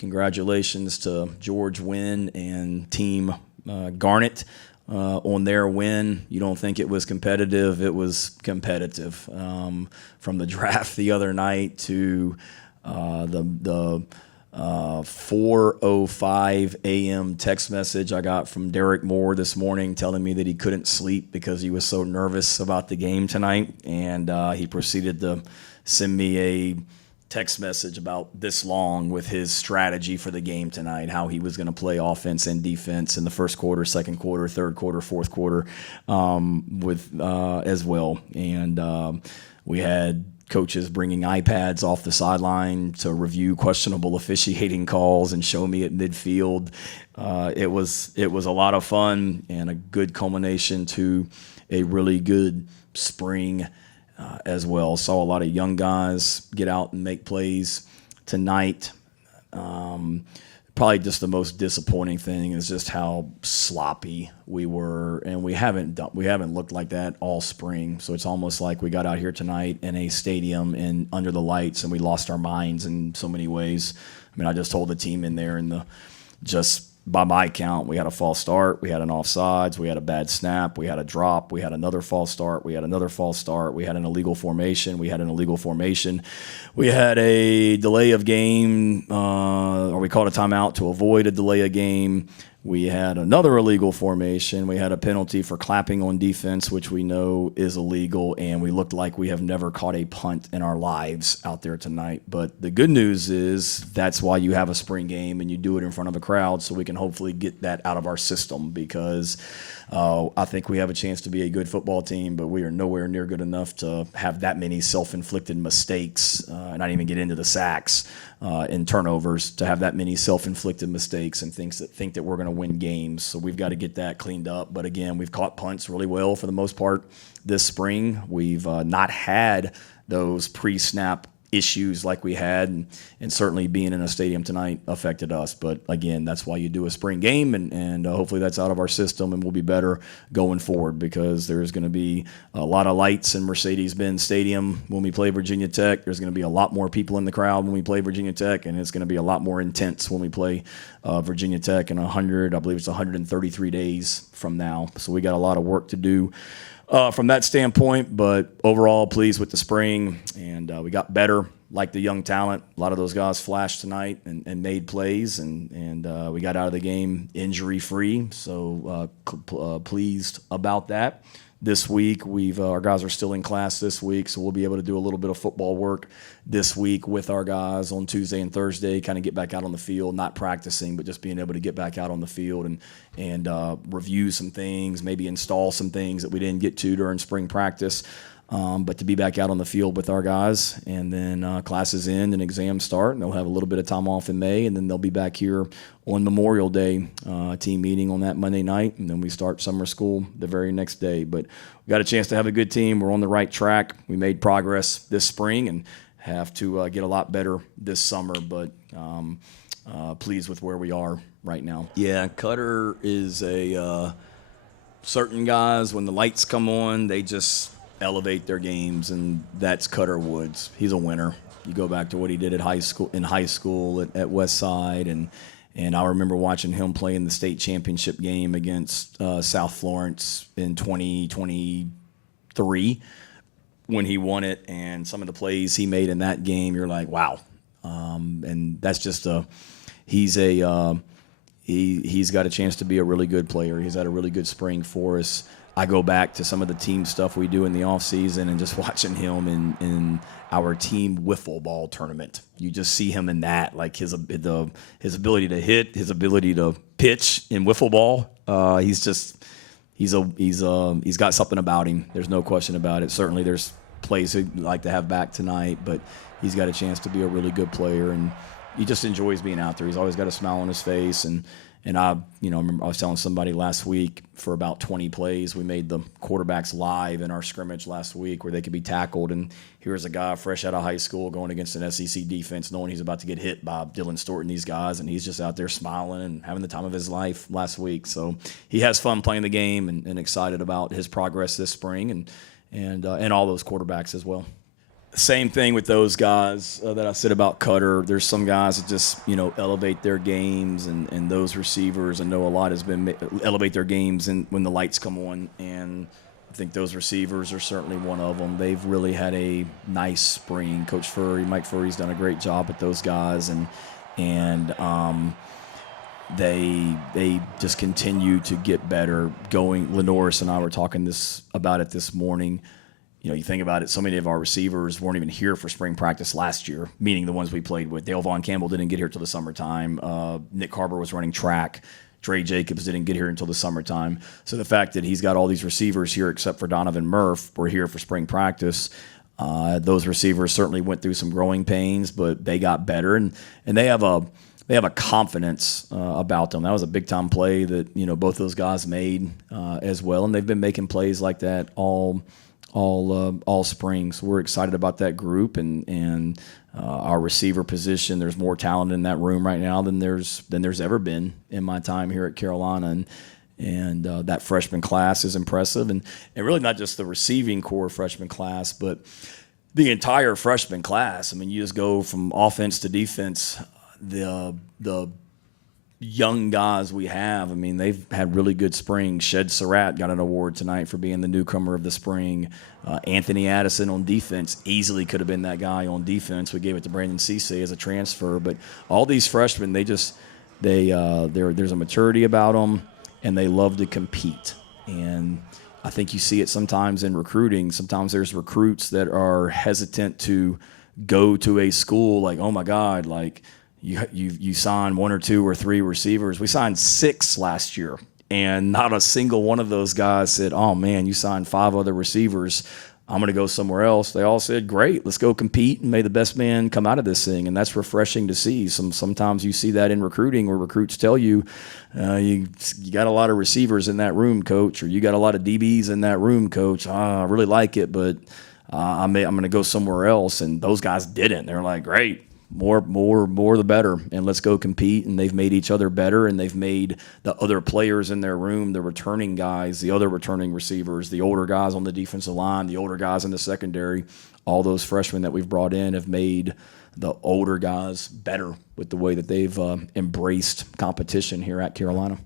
Congratulations to George Wynn and Team Garnet on their win. You don't think it was competitive? It was competitive. From the draft the other night to the 4:05 a.m. text message I got from Derek Moore this morning telling me that he couldn't sleep because he was so nervous about the game tonight, and he proceeded to send me a text message about this long with his strategy for the game tonight, how he was going to play offense and defense in the first quarter, second quarter, third quarter, fourth quarter, as well. And we had coaches bringing iPads off the sideline to review questionable officiating calls and show me at midfield. It was a lot of fun and a good culmination to a really good spring as well. Saw a lot of young guys get out and make plays tonight. Probably just the most disappointing thing is just how sloppy we were, and we haven't looked like that all spring. So it's almost like we got out here tonight in a stadium and under the lights, and we lost our minds in so many ways. I mean, I just told the team in there, just by my count, we had a false start, we had an offsides, we had a bad snap, we had a drop, we had another false start, we had another false start, we had an illegal formation, we had a delay of game, or we called a timeout to avoid a delay of game. We had another illegal formation. We had a penalty for clapping on defense, which we know is illegal, and we looked like we have never caught a punt in our lives out there tonight. But the good news is that's why you have a spring game and you do it in front of a crowd, so we can hopefully get that out of our system, because I think we have a chance to be a good football team, but we are nowhere near good enough to have that many self-inflicted mistakes, and not even get into the sacks and turnovers, to have that many self-inflicted mistakes and think that we're going to win games. So we've got to get that cleaned up. But again, we've caught punts really well for the most part this spring. We've not had those pre-snap issues like we had, and certainly being in a stadium tonight affected us. But again, that's why you do a spring game, and hopefully that's out of our system, and we'll be better going forward, because there's going to be a lot of lights in Mercedes-Benz Stadium when we play Virginia Tech. There's going to be a lot more people in the crowd when we play Virginia Tech, and it's going to be a lot more intense when we play Virginia Tech in 133 days from now. So we got a lot of work to do from that standpoint, but overall pleased with the spring, and we got better, like the young talent. A lot of those guys flashed tonight and made plays, and we got out of the game injury-free, so pleased about that. This week, our guys are still in class this week, so we'll be able to do a little bit of football work this week with our guys on Tuesday and Thursday, kind of get back out on the field, not practicing, but just being able to get back out on the field and review some things, maybe install some things that we didn't get to during spring practice, but to be back out on the field with our guys. And then classes end and exams start, and they'll have a little bit of time off in May, and then they'll be back here on Memorial Day, team meeting on that Monday night, and then we start summer school the very next day. But we got a chance to have a good team. We're on the right track. We made progress this spring and have to get a lot better this summer, but pleased with where we are right now. Yeah, Cutter is certain guys, when the lights come on, they just elevate their games, and that's Cutter Woods. He's a winner. You go back to what he did in high school at West Side, and I remember watching him play in the state championship game against South Florence in 2023 when he won it, and some of the plays he made in that game, you're like, wow. And that's just he's got a chance to be a really good player. He's had a really good spring for us. I go back to some of the team stuff we do in the offseason and just watching him in our team wiffle ball tournament. You just see him in that, like his ability to hit, his ability to pitch in wiffle ball. He's got something about him. There's no question about it. Certainly there's plays he'd like to have back tonight, but he's got a chance to be a really good player, and he just enjoys being out there. He's always got a smile on his face, and I remember I was telling somebody last week, for about 20 plays, we made the quarterbacks live in our scrimmage last week where they could be tackled. And here's a guy fresh out of high school going against an SEC defense, knowing he's about to get hit by Dylan Stewart and these guys, and he's just out there smiling and having the time of his life last week. So he has fun playing the game, and excited about his progress this spring, and all those quarterbacks as well. Same thing with those guys that I said about Cutter. There's some guys that just, elevate their games, and those receivers, I know a lot has been elevate their games and when the lights come on. And I think those receivers are certainly one of them. They've really had a nice spring. Coach Mike Furry's done a great job with those guys, and they just continue to get better. Lenoris and I were talking about it this morning. You think about it, so many of our receivers weren't even here for spring practice last year, meaning the ones we played with. Dale Von Campbell didn't get here till the summertime. Nick Carver was running track. Dre Jacobs didn't get here until the summertime. So the fact that he's got all these receivers here, except for Donovan Murph, were here for spring practice. Those receivers certainly went through some growing pains, but they got better, and they have a confidence about them. That was a big time play that both those guys made as well, and they've been making plays like that all spring. So we're excited about that group and our receiver position. There's more talent in that room right now than there's ever been in my time here at Carolina, and that freshman class is impressive, and really not just the receiving core freshman class, but the entire freshman class. I mean, you just go from offense to defense. The young guys we have, I mean, they've had really good springs. Shed Surratt got an award tonight for being the newcomer of the spring. Anthony Addison on defense easily could have been that guy on defense. We gave it to Brandon Cisse as a transfer, but all these freshmen, there's a maturity about them, and they love to compete. And I think you see it sometimes in recruiting. Sometimes there's recruits that are hesitant to go to a school like, oh my God, like, You signed 1 or 2 or 3 receivers. We signed 6 last year, and not a single one of those guys said, oh, man, you signed 5 other receivers. I'm going to go somewhere else. They all said, great, let's go compete, and may the best man come out of this thing, and that's refreshing to see. Sometimes you see that in recruiting where recruits tell you, you got a lot of receivers in that room, coach, or you got a lot of DBs in that room, coach. I really like it, but I'm going to go somewhere else, and those guys didn't. They're like, great. More the better, and let's go compete. And they've made each other better, and they've made the other players in their room, the returning guys, the other returning receivers, the older guys on the defensive line, the older guys in the secondary. All those freshmen that we've brought in have made the older guys better with the way that they've embraced competition here at Carolina.